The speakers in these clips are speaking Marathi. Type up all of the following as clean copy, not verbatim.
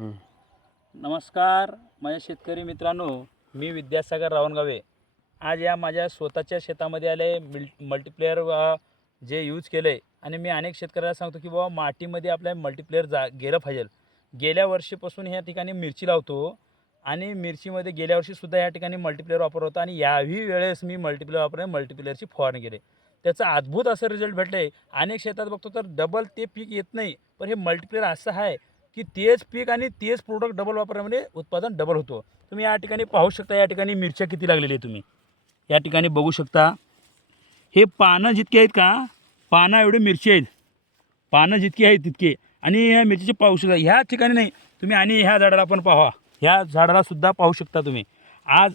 नमस्कार माझ्या शेतकरी मित्रांनो, मी विद्यासागर रावणगावे. आज या माझ्या स्वतःच्या शेतामध्ये आले मल्टीप्लेअर जे यूज केले आणि मी अनेक शेतकऱ्याला सांगतो की बाबा मातीमध्ये आपल्या मल्टीप्लेअर गेलं पाहिजे. गेल्या वर्षीपासून ह्या ठिकाणी मिरची लावतो आणि मिरचीमध्ये गेल्या वर्षीसुद्धा या ठिकाणी मल्टीप्लेअर वापर होता आणि याही वेळेस मी मल्टीप्लेअरची फवारणी केली. त्याचा अद्भुत असं रिझल्ट भेटले. अनेक शेतात बघतो तर डबल ते पीक येत नाही, पण हे मल्टीप्लेअर असं आहे की तेच पीक आणि तेच प्रोडक्ट डबल वापरल्यामुळे उत्पादन डबल होतो. तुम्ही या ठिकाणी पाहू शकता, या ठिकाणी मिरच्या किती लागलेली आहे तुम्ही या ठिकाणी बघू शकता. हे पानं जितके आहेत का, पानं एवढे मिरची आहेत, पानं जितकी आहेत तितके. आणि ह्या मिरचीचे पाहू शकता ह्या ठिकाणी नाही तुम्ही, आणि ह्या झाडाला पण पाहा, ह्या झाडाला सुद्धा पाहू शकता तुम्ही. आज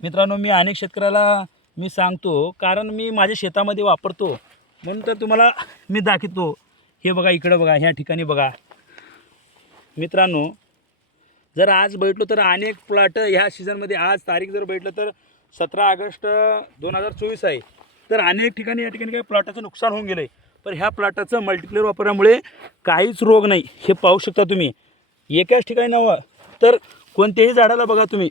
मित्रांनो मी अनेक शेतकऱ्याला मी सांगतो, कारण मी माझ्या शेतामध्ये वापरतो म्हणून तर तुम्हाला मी दाखवतो. हे बघा, इकडं बघा, ह्या ठिकाणी बघा मित्रांनो. जर आज बैठलो तर अनेक प्लॉट ह्या सीझनमध्ये, आज तारीख जर बैठलं तर 17 ऑगस्ट 2024 आहे, तर अनेक ठिकाणी या ठिकाणी काही प्लॉटाचं नुकसान होऊन गेलं आहे. पण ह्या प्लॉटाचं मल्टीप्लेअर वापरल्यामुळे काहीच रोग नाही. हे पाहू शकता तुम्ही. एकाच ठिकाणी नव्हे तर कोणत्याही झाडाला बघा तुम्ही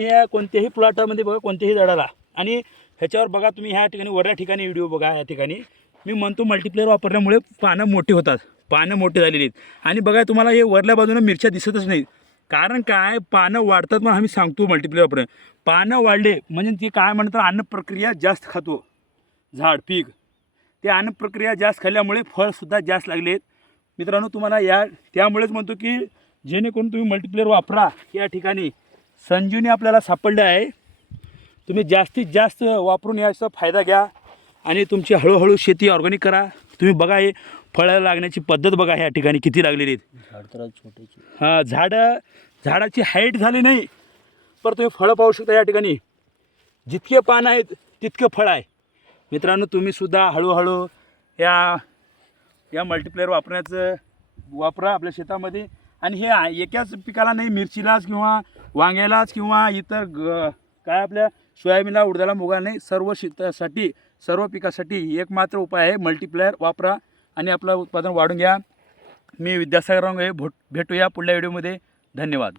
ह्या कोणत्याही प्लॉटामध्ये बघा, कोणत्याही झाडाला, आणि ह्याच्यावर बघा तुम्ही. ह्या ठिकाणी वरल्या ठिकाणी व्हिडिओ बघा. या ठिकाणी मी म्हणतो मल्टीप्लेअर वापरल्यामुळे पानं मोठी होतात, पानं मोठी झालेली आहेत. आणि बघा तुम्हाला हे वरल्या बाजूनं मिरच्या दिसतच नाहीत. कारण काय, पानं वाढतात मग आम्ही सांगतो मल्टीप्लेअर वापरून. पानं वाढले म्हणजे ती काय म्हणतात, अन्न प्रक्रिया जास्त खातो झाड पीक. ते अन्न प्रक्रिया जास्त खाल्ल्यामुळे फळसुद्धा जास्त लागले आहेत. मित्रांनो तुम्हाला त्यामुळेच म्हणतो की जेणेकरून तुम्ही मल्टीप्लेअर वापरा. या ठिकाणी संजीवनी आपल्याला सापडले आहे. तुम्ही जास्तीत जास्त वापरून याचा फायदा घ्या आणि तुमची हळूहळू शेती ऑर्गॅनिक करा. तुम्ही बघा हे फळं लागण्याची पद्धत बघा, ह्या ठिकाणी किती लागलेली आहेत. झाड तर छोटेची. हां, झाडाची हाईट झाली नाही, पण तुम्ही फळं पाहू शकता. या ठिकाणी जितके पान आहेत तितके फळ आहे. मित्रांनो तुम्हीसुद्धा हळूहळू या मल्टीप्लेअर वापरा आपल्या शेतामध्ये. आणि हे एकाच पिकाला नाही, मिरचीलाच किंवा वांग्यालाच किंवा इतर काय आपल्या सोयाबीनला, उडदाला, मुगाला नाही, सर्व शेतासाठी, सर्व पिकासाठी एकमात्र उपाय आहे मल्टीप्लेअर वापरा आणि आपलं उत्पादन वाढून घ्या. मी विद्यासागर रावणगावे, भेटूया पुढल्या व्हिडिओमध्ये. धन्यवाद.